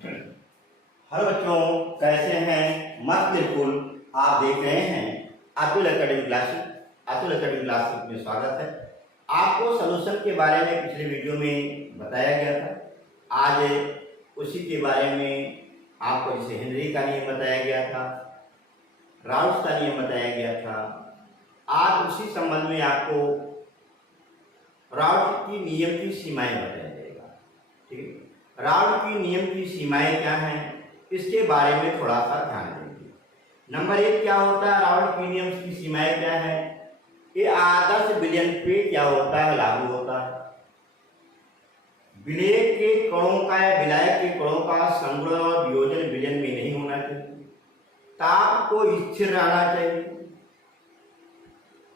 Hello बच्चों, कैसे हैं? मस्त बिल्कुल। आप देख रहे हैं Atul academy classes. Atul academy classes में स्वागत है। आपको सॉल्यूशन के बारे में पिछले वीडियो में बताया गया था। आज उसी के बारे में आपको जैसे हेनरी का नियम बताया गया था, राउल्स का नियम बताया गया था। आज उसी संबंध में आपको राउल्स की नियम की सीमाएं बताया जाएगा। ठीक है, राउल्स की नियम की सीमाएं क्या हैं, इसके बारे में थोड़ा सा ध्यान देंगे। नंबर 1 क्या होता है, राउल्स की नियम की सीमाएं क्या है? ये आदर्श विलयन पे क्या होता है, लागू होता है। विलय के कणों का या विलायक के कणों का संगुणन और वियोजन विलयन में नहीं होना चाहिए। ताप को स्थिर रहना चाहिए।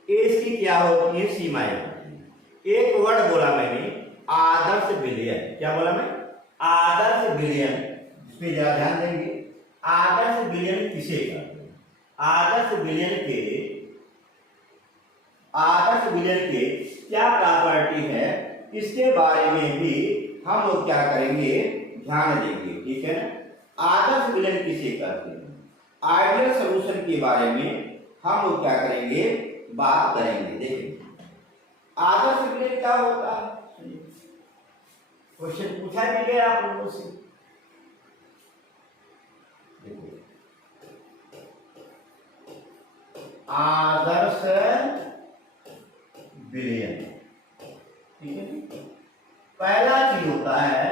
इसकी क्या होती है, सीमाएं। एक वर्ड बोला मैंने, आदर्श विलयन। क्या बोला मैं? आदर्श विलयन। इसमें जरा ध्यान देंगे, आदर्श विलयन किसे कहते हैं? आदर्श विलयन के क्या प्रॉपर्टी है, इसके बारे में भी हम लोग क्या करेंगे, ध्यान देंगे। ठीक है ना। आदर्श विलयन किसे कहते हैं, आइडियल सॉल्यूशन के बारे में हम लोग क्या करेंगे, बात करेंगे। देखिए आदर्श विलयन क्या होता है, क्वेश्चन पूछा भी गया आप लोगों से। आदर्श विलयन, ठीक है। पहला चीज होता है,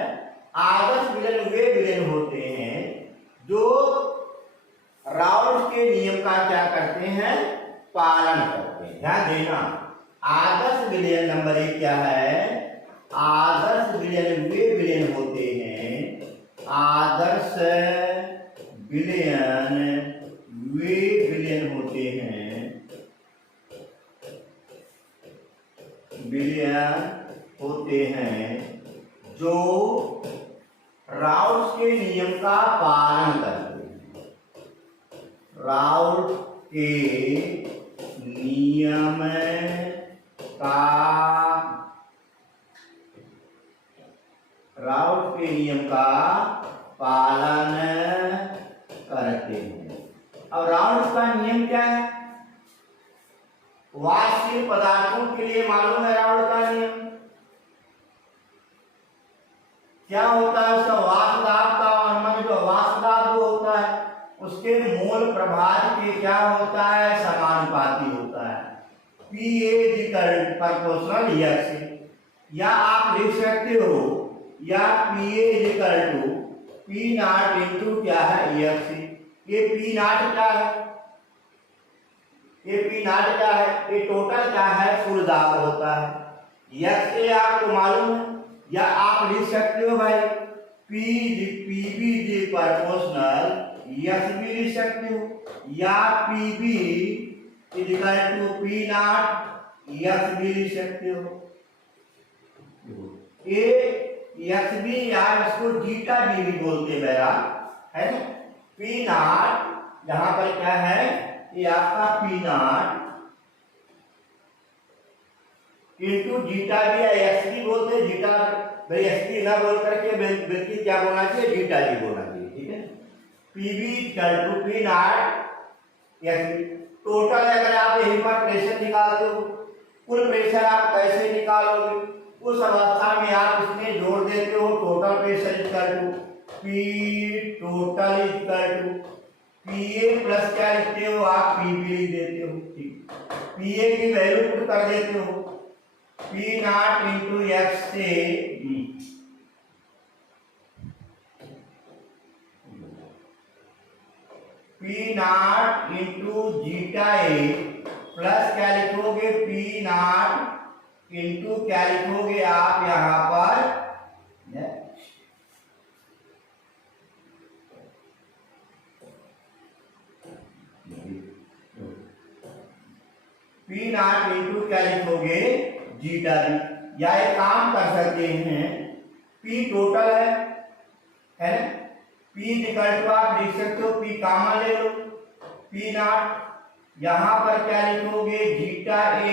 आदर्श विलयन वे विलयन होते हैं जो राउल्स के नियम का क्या करते हैं, पालन करते हैं। ध्यान देना, आदर्श विलयन नंबर 1 क्या है, आदर्श विलयन वे विलयन होते हैं, आदर्श विलयन वे विलयन होते हैं, विलयन होते हैं जो राउल्स के नियम का पालन करते हैं। राउल्स के नियम का राउल्स के नियम का पालन करते हैं। अब राउल्स का नियम क्या है? वाष्पशील पदार्थों के लिए मालूम है राउल्स का नियम क्या होता है, उसका वाष्प दाब का, और जो वाष्प दाब जो होता है उसके मोल प्रभाव के क्या होता है, समानुपाती होता है। P प्रोपोर्शनल से, या आप लिख सकते हो, या P नॉट इंटू क्या है, EX। ये P नॉट क्या है, ये P नॉट क्या है, ये टोटल क्या है, कुल दाब होता है। EX आपको मालूम है, या आप लिख सकते हो भाई PB प्रोपोर्शनल EX भी लिख सकते हो, या PB P नॉट EX भी लिख सकते हो। ये EX भी, यार इसको जीटा भी बोलते हैं बहरहाल, है ना। P नॉट यहां पर क्या है, ये आपका P नॉट इंटू जीटा भी, या एक्स भी बोलते हैं, जीटा भाई एक्स भी ना बोल करके बल्कि क्या बोलना चाहिए, जीटा भी बोलना चाहिए। ठीक है, PB to P naught X. Total अगर आप यहीं पर प्रेशर निकालते हो, कुल प्रेशर आप कैसे निकालोगे, उस अवस्था में आप इसमें जोड़ देते हो, total pressure equal to P total equal to PA plus क्या लिखते हो आप, PB लिख देते हो। ठीक, PA की वैल्यू पुट कर देते हो, P नॉट इंटू एक्स से P not into zeta A plus क्या लिखोगे, P नॉट इंटू क्या लिखोगे आप यहां पर, P नॉट इंटू क्या लिखोगे, जीटा भी। या एक काम कर सकते हैं, P टोटल है ना, P निकल तो आप लिख सकते हो, P कॉमन ले लो, P नॉट यहां पर क्या लिखोगे, जीटा ए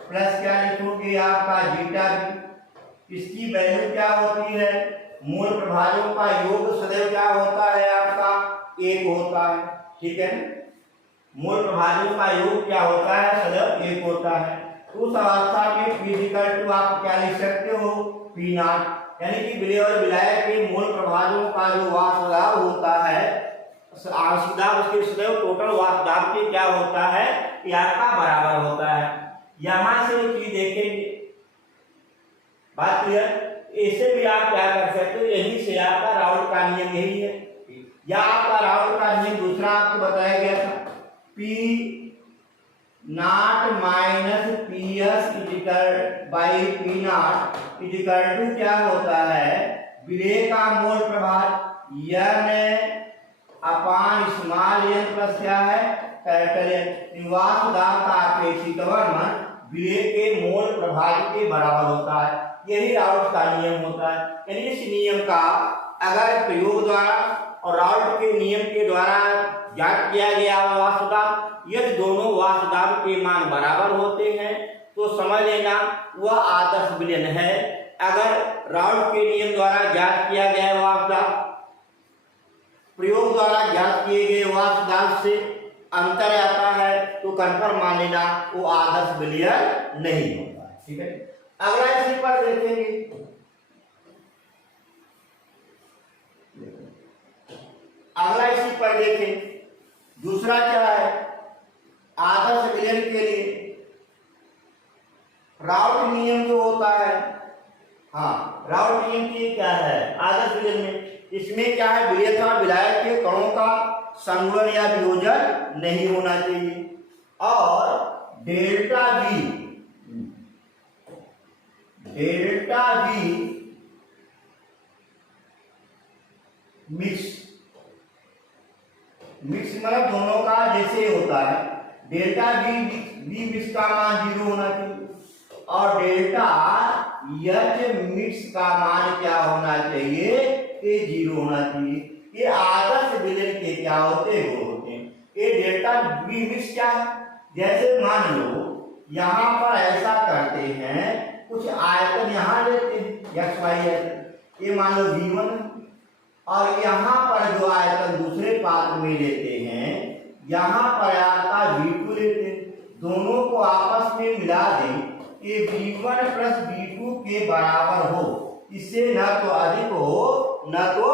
प्लस क्या लिखोगे आपका जीटा बी। इसकी वैल्यू क्या होती है, मूल प्रभाजों का योग सदैव क्या होता है आपका, एक होता है, ठीक है। मूल प्रभाजों का योग क्या होता है, सदैव एक होता है। उस अवस्था में P इक्वल टू आप क्या लिख सकते हो, P नॉट, यानी कि विलेय और विलायक के मूल प्रभाजों का जो वाष्प दाब होता है, आंशिक दाब उसके सदैव टोटल वाष्प दाब के क्या होता है, ये आपका बराबर होता है। यहां से चीज देखेंगे, बात क्लियर। ऐसे भी आप क्या कर सकते हो, यही से आपका राउल्ट का नियम यही है, या आपका राउल्ट का नियम दूसरा आपको बताया गया था, P naught minus P S equal by P naught equal to क्या होता है, विलेय का मोल प्रभाव n upon small n plus क्या है, कैपिटल एन। वाष्प दाब का अपेक्षित वर्णन विलेय के मोल प्रभाव के बराबर होता है, यही राउल्ट का नियम होता है। यानी इस नियम का अगर प्रयोग द्वारा और राउल्ट के नियम के द्वारा ज्ञात किया गया वाष्प दाब, यदि दोनों वाष्प दाब के मान बराबर होते हैं तो समझ लेना वह आदर्श विलयन है। अगर राउल्ट के नियम द्वारा ज्ञात किया गया वाष्प दाब प्रयोग द्वारा ज्ञात किए गए वाष्प दाब से अंतर आता है तो कन्फर्म मान लेना वो आदर्श विलयन नहीं होता, ठीक है। अगला इसी पर देखेंगे, अगला इसी पर देखें, दूसरा क्या है, आदर्श विलयन के लिए राउल्ट नियम जो होता है, हाँ राउल्ट नियम की क्या है आदर्श विलयन में, इसमें क्या है, विलेय का विलायक के कणों का संगुणन या वियोजन नहीं होना चाहिए, और डेल्टा वी मिक्स मतलब दोनों का जैसे होता है, डेल्टा वी मिक्स का मान 0 होना चाहिए और डेल्टा एच मिक्स का मान क्या होना चाहिए, ये 0 होना चाहिए। ये आदर्श विलयन के क्या होते हैं, वो होते हैं। ये डेल्टा वी मिक्स क्या है, जैसे मान लो यहाँ पर ऐसा करते हैं, कुछ आयतन यहाँ लेते हैं एक्स वाई आयतन, ये मान लो V1 और यहाँ पर जो आयतन दूसरे पात्र में लेते हैं, यहाँ पर आपका V2 लेते हैं, दोनों को आपस में मिला दें, ये V1 प्लस V2 के बराबर हो, इससे न तो अधिक हो न तो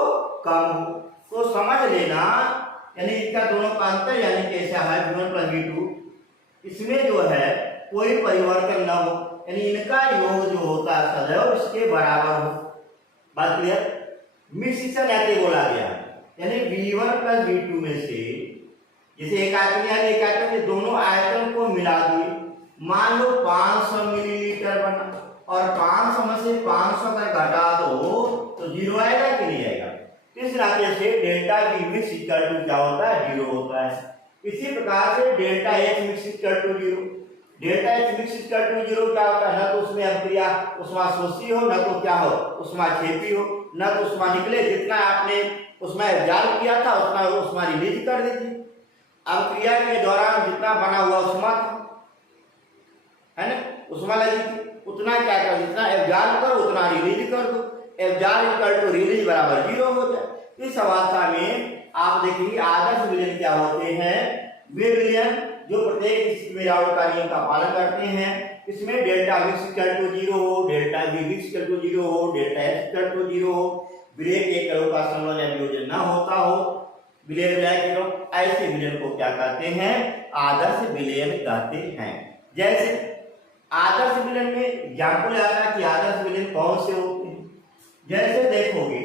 कम हो, तो समझ लेना यानी इनका दोनों का अंतर यानी कैसा है V1 प्लस V2, इसमें जो है कोई परिवर्तन न हो, यानी इनका योग जो होता है सदैव इसके बराबर हो। बात क्लियर। मिक्सेशन ऐसे बोला गया, यानी V1 प्लस V2 में से जैसे एक आयतन या एक आयतन, ये दोनों आयतन को मिला दिए, मान लो 500 मिलीलीटर बना और 500 में से 500 का घटा दो तो 0 आएगा कि नहीं आएगा। इस नाते से delta V mix equal to क्या होता है, 0 होता है। इसी प्रकार से delta H mix equal to 0, delta H mix equal to 0 क्या होता है, न तो उसमें अभिक्रिया उष्मा शोषी हो, न तो क्या हो उष्मा क्षेपी हो, न तो उष्मा निकले, जितना आपने उसमें एब्जॉर्ब किया था उतना उष्मा रिलीज कर दीजिए। अब क्रिया के दौरान जितना बना हुआ उष्मा है ना, उष्मा लगी उतना क्या कर, जितना एब्जॉर्ब करो उतना रिलीज कर दो, एब्जॉर्ब इक्वल टू रिलीज बराबर 0 हो जाए। इस अवस्था में आप देखिए आदर्श विलयन क्या होते हैं, वे विलयन जो प्रत्येक स्थिति में राउल्ट का नियम का पालन करते हैं। इसमें डेल्टा मिक्स इक्वल टू 0 हो, delta V mix equal to 0 हो, डेल्टा एच इक्वल टू 0 हो, विलेय के कणों का संयोजन या वियोजन न होता हो, विलेय विलायक के कणों, ऐसे विलयन को क्या कहते हैं, आदर्श विलयन कहते हैं। जैसे आदर्श विलयन में एग्जाम्पल आता है कि आदर्श विलयन कौन से होते हैं, जैसे देखोगे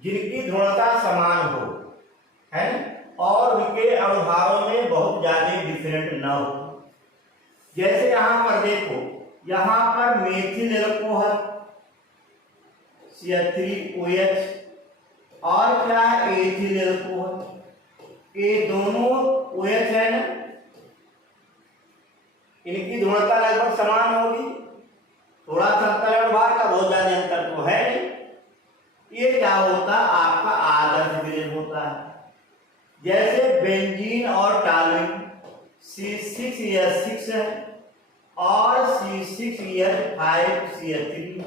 जिनकी ध्रुवता समान हो है और उनके अणुभारों में बहुत ज्यादा डिफरेंट न हो। जैसे यहाँ पर देखो, यहाँ पर मेथिल एल्कोहल CH3OH और क्या है एथिल एल्कोहल, ये दोनों OH है ना, इनकी ध्रुवता लगभग समान होगी, थोड़ा सा अंतर अणुभार का, बहुत ज्यादा अंतर तो है नहीं। ये क्या होता है, आपका आदर्श विलयन होता है। जैसे बेंजीन और टॉलुइन C6H6 है और C6H5CH3,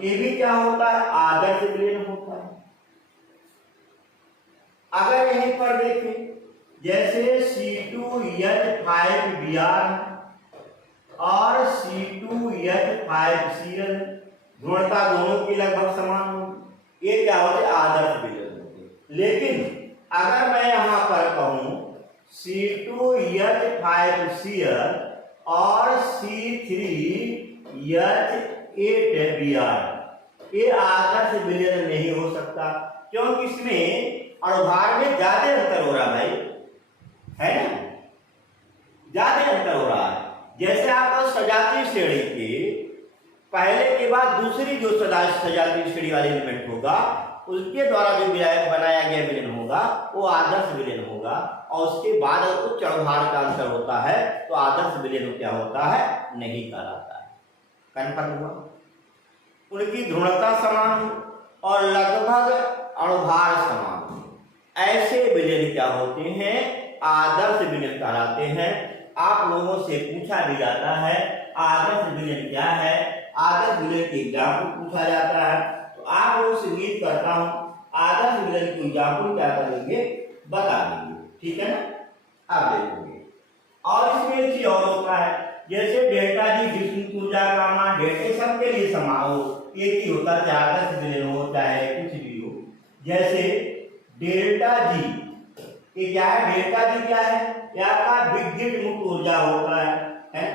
ये भी क्या होता है, आदर्श विलयन होता है। अगर यहीं पर देखें जैसे C2H5Br और C2H5Cl, ध्रुवता दोनों की लगभग समान होगी, ये क्या होते हैं, आदर्श विलयन होते। लेकिन अगर मैं यहां पर कहूं C2H5Cl और C3H8Br, ये आदर्श विलयन नहीं हो सकता, क्योंकि इसमें अणुभार में ज्यादा अंतर हो रहा भाई, है ना, ज्यादा अंतर हो रहा है। जैसे आपको सजातीय श्रेणी के पहले के बाद दूसरी जो सजातीय श्रेणी वाले एलिमेंट होगा उसके द्वारा जो बनाया गया विलयन होगा वो आदर्श विलयन होगा, और उसके बाद अगर उच्च अणुभार का अंतर होता है तो आदर्श विलयन क्या होता है, नहीं कहलाता है। कन्फर्म हुआ? उनकी ध्रुवता समान और लगभग अणुभार समान, ऐसे विलयन क्या होते हैं, आदर्श विलयन कहलाते हैं। आप लोगों से पूछा भी जाता है आदर्श विलयन क्या है, आदर्श विलयन के एग्जाम्पल पूछा जाता है, तो आप लोगों से उम्मीद करता हूं आदर्श विलयन के एग्जाम्पल क्या करेंगे, बता देंगे, ठीक है ना, आप देखोगे। और इसमें एक चीज और होता है, जैसे डेल्टा जी विद्युत ऊर्जा का मान डेल्टा सबके लिए समान हो, एक ही होता है, चाहे आदर्श विलयन हो चाहे कुछ भी हो। जैसे डेल्टा जी ये क्या है, डेल्टा जी क्या है, ये आपका विद्युत मुक्त ऊर्जा होता है?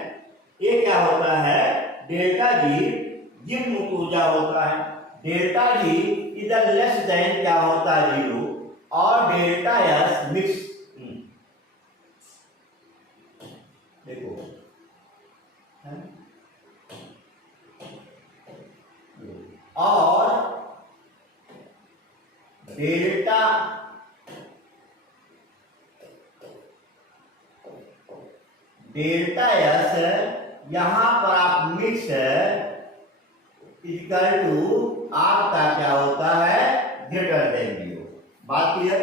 ये क्या होता है, डेल्टा जी विद्युत मुक्त ऊर्जा होता है। डेल्टा जी इधर लेस देन क्या होता है, 0, और डेल्टा एस मिक्स, देखो और डेल्टा एस यहां पर आप मिक्स इक्वल टू आपका क्या होता है, ग्रेटर देन 0। बात क्लियर?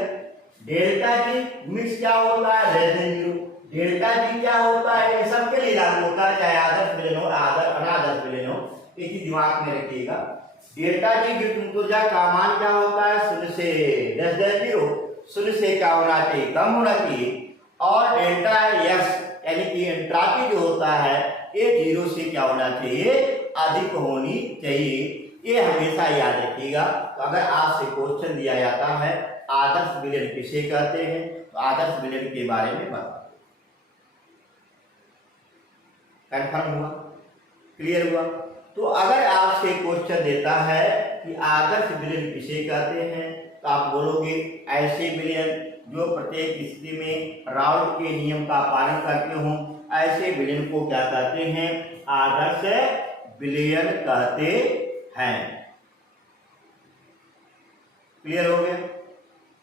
डेल्टा जी मिक्स क्या होता है, लेस देन 0। डेल्टा जी क्या होता है, ये सबके लिए लागू होता है, चाहे आदर्श विलयन हो अनादर्श विलयन हो, एक ही दिमाग में रखिएगा। डेल्टा जी विद्युत ऊर्जा का मान क्या होता है, 0 से लेस देन 0, 0 से क्या होना चाहिए, कम होना चाहिए, और डेल्टा एस यानी कि एंट्रॉपी जो होता है ये 0 से क्या होना चाहिए, अधिक होनी चाहिए। ये हमेशा याद रखिएगा। तो अगर आपसे क्वेश्चन दिया जाता है आदर्श विलयन किसे कहते हैं, तो आदर्श विलयन के बारे में बता। कंफर्म हुआ, क्लियर हुआ? तो अगर आपसे क्वेश्चन देता है कि आदर्श विलयन किसे कहते हैं, तो आप बोलोगे ऐसे विलयन जो प्रत्येक स्थिति में राउल्ट के नियम का पालन करते हों, ऐसे विलयन को क्या कहते हैं, आदर्श विलयन कहते हैं। क्लियर हो गया?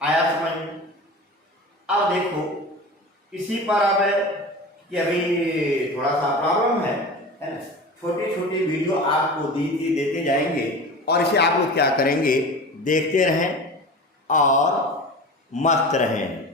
आया समझ में? अब देखो इसी पर अब कि अभी थोड़ा सा प्रॉब्लम है ना, छोटे छोटे वीडियो आपको देते जाएंगे और इसे आप लोग क्या करेंगे, देखते रहें और मस्त रहें।